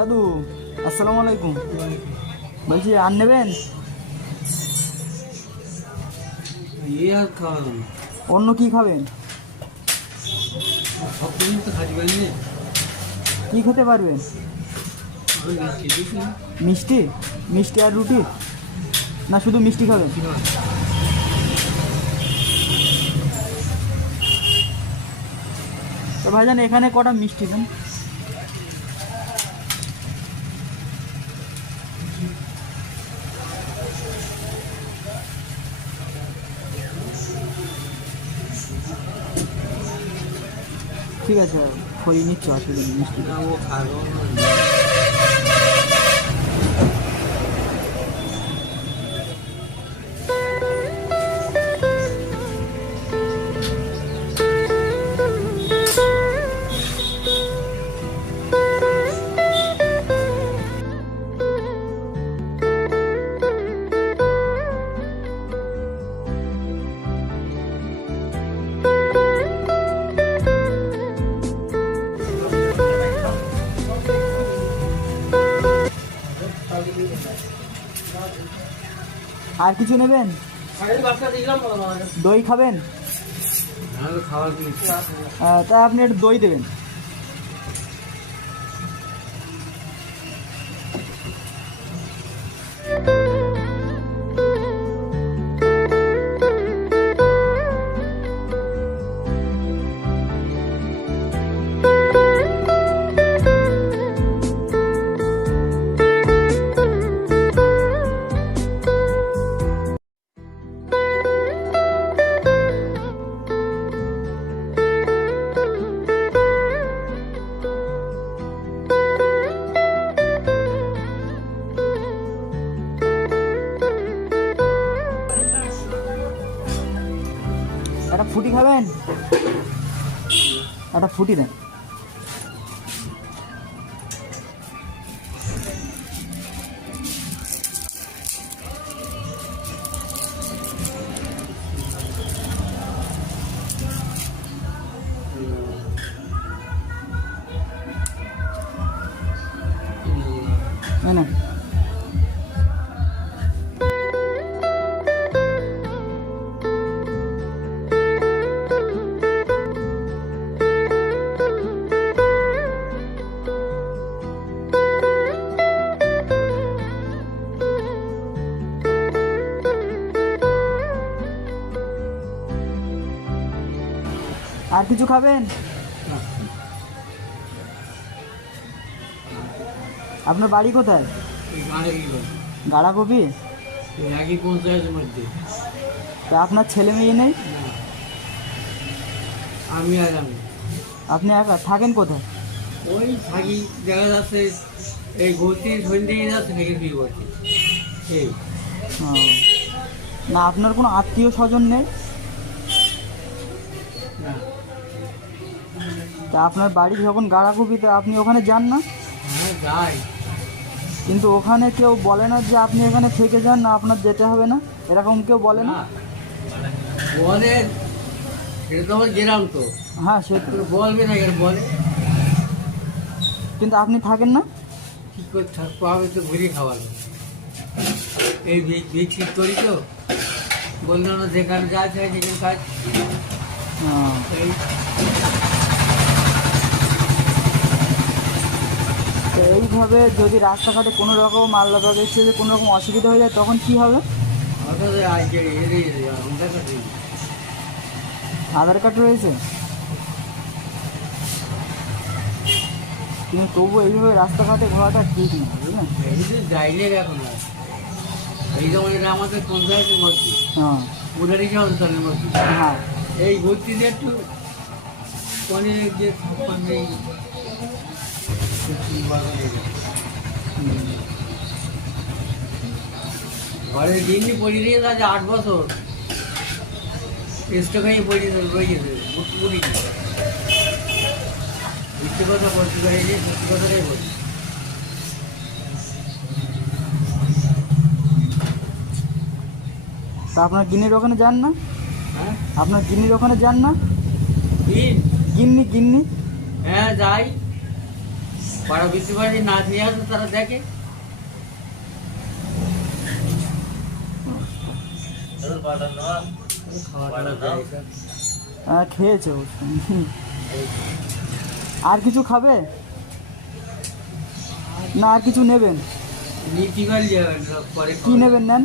দাদু আসসালামু আলাইকুম। বলছি আর নেবেন? অন্য কি খাবেন? কি খেতে পারবেন? মিষ্টি মিষ্টি আর রুটি, না শুধু মিষ্টি খাবেন? তো ভাইজান এখানে কটা মিষ্টি দেন। ঠিক আছে খড়ি নিচ্ছ আসলে মিষ্টি। আর কিছু নেবেন? দই খাবেন? তাই আপনি একটু দই দেবেন। একটা ফুটি খাবেন? একটা ফুটি দেন। না আর কিছু খাবেন? আপনার বাড়ি কোথায়? গাড়াকপি। তা আপনার ছেলে মেয়ে নেই? আমি আর আমি। আপনি একা থাকেন কোথায়? ওই থাকি দেখা যাচ্ছে এই ঘুরতে সন্ধ্যে যাচ্ছে থেকে বিয়ে করছে এই। না আপনার কোনো আত্মীয় স্বজন নেই? না। তা আপনার বাড়ি যখন গাড়াকপিতে আপনি ওখানে যান না? হ্যাঁ যাই। কিন্তু ওখানে কেউ বলে না যে আপনি এখানে থেকে যান না, আপনার যেতে হবে না, এরকম কেউ বলে না? বলে সেটা তো আমার গেলাম তো। হ্যাঁ সে তো বলবে না এর বলে। কিন্তু আপনি থাকেন না? ঠিক করে থাকবো আমি তো ঘুরে খাওয়ালো এই বিক্রি করি তো বললাম না যেখানে যা চাই যেখানে কাজ এই। তো এইভাবে যদি রাস্তাঘাটে কোনো রকম আল্লাহ এসে যে কোনো রকম অসুবিধা হয়ে যায় তখন কি হবে? আধার কার্ড রয়েছে কিন্তু তবু এইভাবে রাস্তাঘাটে ঘোরাটা ঠিক না, বুঝলেন? যাইলে এখন না এই যেমন এটা আমাদের পঞ্চায়েতের মধ্যে হ্যাঁ উদারিকা অঞ্চলের মধ্যে হ্যাঁ এই ঘুরতে একটু অনেক যে ঘরে দিনই পড়িয়ে দিয়ে আছে 8 বছর টেস্ট খাইয়ে পড়িয়ে রয়ে গেছে বুটপুরি মিথ্যে কথা বলতে পারিনি, সত্যি কথাটাই বলছি। তা আপনার গিন্নির ওখানে যান না? হ্যাঁ আপনার গিন্নির ওখানে যান না? দিন গিন্নি গিন্নি হ্যাঁ যাই। পাড়া বিশি বাড়ি না খেয়ে আসে তারা দেখে। হ্যাঁ খেয়েছে অবশ্য। আর কিছু খাবে না আর কিছু নেবেন? নীতি বাড়ি যাবেন পরে কি নেবেন নেন,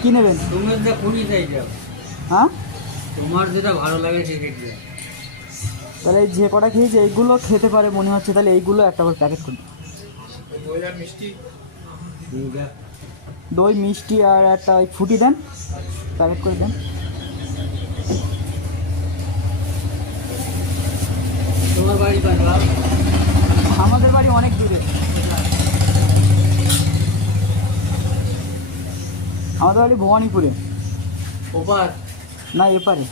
কি নেবেন? তুমি যেটা খুবই চাই যাও, হ্যাঁ তোমার যেটা ভালো লাগে সেক্ষেত্রে। তাহলে এই যে কটা খেয়েছে এইগুলো খেতে পারে মনে হচ্ছে, তাহলে এইগুলো একটা করে প্যাকেট করে দিন। দই মিষ্টি আর একটা ওই ফুটি দেন, প্যাকেট করে দেন। তোমার বাড়ি পাঠাও। আমাদের বাড়ি অনেক দূরে, আমাদের বাড়ি ভবানীপুরে। ওপার না এপারে।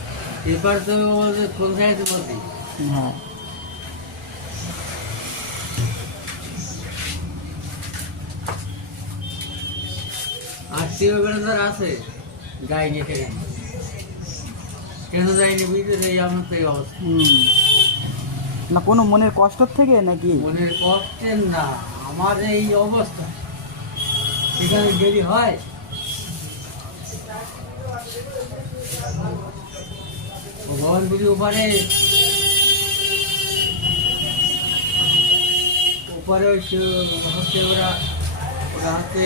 এপার তো আমাদের কোন জায়গাতে বলতে হ্যাঁ আত্মীয় বেড়াদার আছে, যায়নি সেখানে। কেন যায়নি বুঝতে এই আমার তো এই অবস্থা। না কোনো মনের কষ্টর থেকে নাকি? মনের কষ্টের না, আমার এই অবস্থা, সেখানে দেরি হয়। ভগবানপুরি ওপারে ওপারে হচ্ছে ওরা ওরা হচ্ছে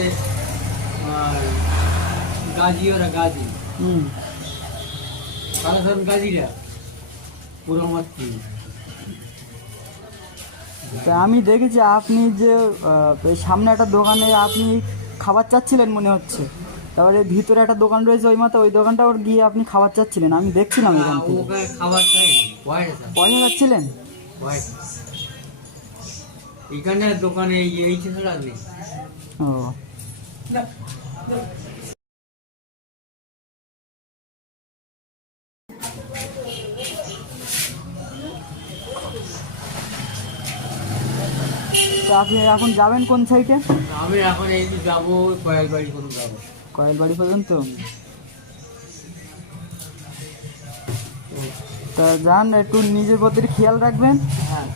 গাজী, ওরা গাজী কালাসান গাজীরা পুরো আমার কি। তা আমি দেখেছি আপনি যে এই সামনে একটা দোকানে আপনি খাবার চাচ্ছিলেন মনে হচ্ছে, তারপরে ভিতরে একটা দোকান রয়েছে ওই মতো, ওই দোকানটা ওর গিয়ে আপনি খাবার চাচ্ছিলেন, আমি দেখছিলাম এখান থেকে। ওখানে খাবার চাই পয়সা যাচ্ছিলেন? এখানে দোকানে এই ছেলেরা নেই। ও তো আপনি এখন যাবেন কোন সাইডে? আমি এখন এই যে যাবো কয়েল বাড়ি করে যাবো। কয়েল বাড়ি পর্যন্ত? তা যান, একটু নিজের প্রতি খেয়াল রাখবেন। হ্যাঁ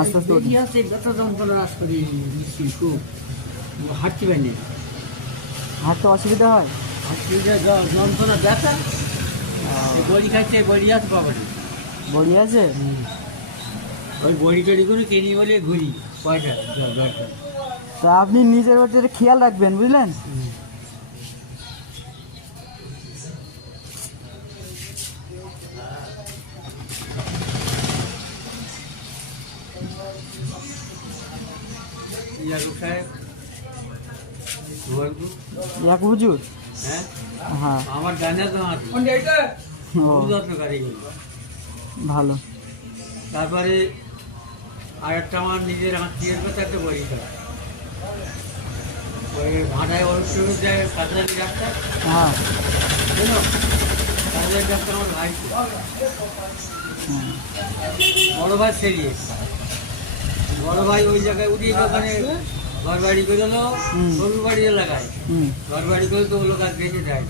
আস্তে আস্তে উঠুন। আছে ব্যথা যন্ত্রণা রাস করি নিশ্চয়ই খুব, হাঁটতে পারিনি। হাঁটতে অসুবিধা হয়? হাঁটতে যন্ত্রণা ব্যথা, বড়ি খাইছে, বড়ি আছে বাবাটি, বড়ি আছে? ওই বড়ি টড়ি করে কিনি বলে ঘুরি পয়সা দরকার। তা আপনি নিজের প্রতি খেয়াল রাখবেন, বুঝলেন? এক হুজুর? হ্যাঁ হ্যাঁ আমার জানা তো আছে, ও কারিগরি। ভালো। তারপরে আর একটা আমার নিজের আত্মীয়ের কথা একটা বড়ি খায়, ওই ভাড়ায় অনুষ্ঠান যায় কাছাকাছি ডাক্তার, হ্যাঁ বুঝলো, কাছাকাছি ডাক্তার আমার ভাই, বড় ভাই সেরিয়ে, বড় ভাই ওই জায়গায় উঠিয়ে ওখানে ঘর বাড়ি করে দিল, সবুজ বাড়ি এলাকায় ঘর বাড়ি করে তো ওগুলো কাজ বেঁচে যায়।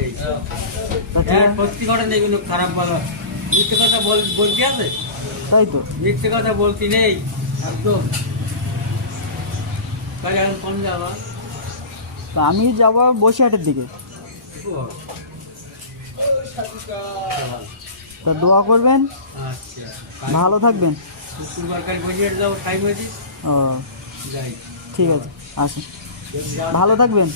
এই সত্যি কথা নেই, কোনো খারাপ বলো, মিথ্যে কথা বলতে আছে, তাই তো। মিথ্যে কথা বলতে নেই একদম। কাজে এখন কম যাবা। তা আমি যাবো বসিরহাটের দিকে, তা দোয়া করবেন, আচ্ছা ভালো থাকবেন। শুক্রবার কাল বসিরহাট যাবো, টাইম হয়েছে, ও যাই। ঠিক আছে, আসুন, ভালো থাকবেন।